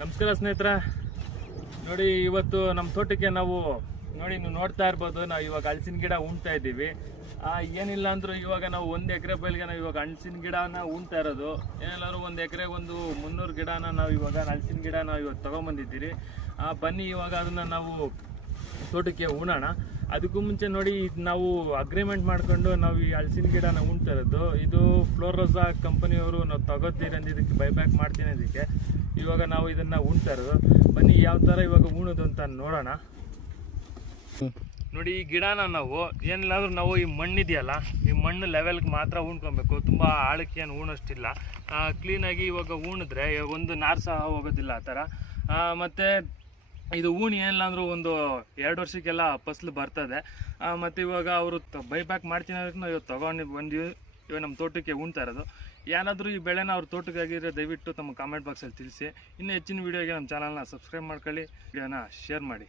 ನಮಸ್ಕಾರ ಸ್ನೇಹಿತರೆ, ನೋಡಿ ಇವತ್ತು ನಮ್ಮ ತೋಟಕ್ಕೆ ನಾವು ನೋಡಿ ನೀವು ನೋಡ್ತಾ ಇರ್ಬೋದು. ನಾವು ಇವಾಗ ಹಲಸಿನ ಗಿಡ ಉಣ್ತಾ ಇದ್ದೀವಿ. ಏನಿಲ್ಲ ಅಂದರೂ ಇವಾಗ ನಾವು 1 ಎಕರೆ ಬಯಲಿಗೆ ನಾವು ಇವಾಗ ಹಲಸಿನ ಗಿಡನ ಉಣ್ತಾ ಇರೋದು. ಏನಿಲ್ಲಾಂದ್ರೂ 1 ಎಕರೆಗೆ ಒಂದು 300 ಗಿಡನ ನಾವು ಇವಾಗ ಹಲಸಿನ ಗಿಡ ನಾವು ಇವತ್ತು ತೊಗೊಂಬಂದಿದ್ದೀರಿ. ಬನ್ನಿ ಇವಾಗ ಅದನ್ನು ನಾವು ತೋಟಕ್ಕೆ ಉಣೋಣ. ಅದಕ್ಕೂ ಮುಂಚೆ ನೋಡಿ, ನಾವು ಅಗ್ರಿಮೆಂಟ್ ಮಾಡ್ಕೊಂಡು ನಾವು ಈ ಹಲಸಿನ ಗಿಡನ ಉಣ್ತಾ ಇರೋದು. ಇದು ಫ್ಲೋರೋಸಾ ಕಂಪನಿಯವರು ನಾವು ತಗೋತೀರಿ ಅಂದಿದ್ದಕ್ಕೆ ಬೈಬ್ಯಾಕ್ ಮಾಡ್ತೀನಿ ಅದಕ್ಕೆ ಇವಾಗ ನಾವು ಇದನ್ನು ಉಣ್ತಾ ಇರೋದು. ಬನ್ನಿ ಯಾವ ಥರ ಇವಾಗ ಉಣೋದು ಅಂತ ನೋಡೋಣ. ನೋಡಿ, ಈ ಗಿಡನ ನಾವು ಏನಿಲ್ಲಾದ್ರೂ ನಾವು ಈ ಮಣ್ಣಿದೆಯಲ್ಲ, ಈ ಮಣ್ಣು ಲೆವೆಲ್ಗೆ ಮಾತ್ರ ಉಣ್ಕೊಬೇಕು. ತುಂಬ ಆಳಕ್ಕೆ ಏನು ಉಣೋಷ್ಟಿಲ್ಲ. ಕ್ಲೀನಾಗಿ ಇವಾಗ ಉಣಿದ್ರೆ ಒಂದು ನಾರು ಸಹ ಹೋಗೋದಿಲ್ಲ ಆ ಥರ. ಮತ್ತು ಇದು ಉಣಿ ಏನಿಲ್ಲ ಅಂದರೂ ಒಂದು 2 ವರ್ಷಕ್ಕೆಲ್ಲ ಫಸಲು ಬರ್ತದೆ. ಮತ್ತು ಇವಾಗ ಅವರು ಬೈಬ್ಯಾಕ್ ಮಾಡ್ತೀನಿ ಅದಕ್ಕೆ ನಾವು ಇವತ್ತು ತೊಗೊಂಡು ಬಂದು ಇವಾಗ ನಮ್ಮ ತೋಟಕ್ಕೆ ಉಣ್ತಾ ಇರೋದು. ಯಾರಾದರೂ ಈ ಬೆಳೆನ ಅವ್ರ ತೋಟಕ್ಕೆ ಆಗಿದ್ರೆ ದಯವಿಟ್ಟು ತಮ್ಮ ಕಾಮೆಂಟ್ ಬಾಕ್ಸಲ್ಲಿ ತಿಳಿಸಿ. ಇನ್ನೂ ಹೆಚ್ಚಿನ ವೀಡಿಯೋಗೆ ನಮ್ಮ ಚಾನಲ್ನ ಸಬ್ಸ್ಕ್ರೈಬ್ ಮಾಡ್ಕೊಳ್ಳಿ, ವಿಡಿಯೋನ ಶೇರ್ ಮಾಡಿ.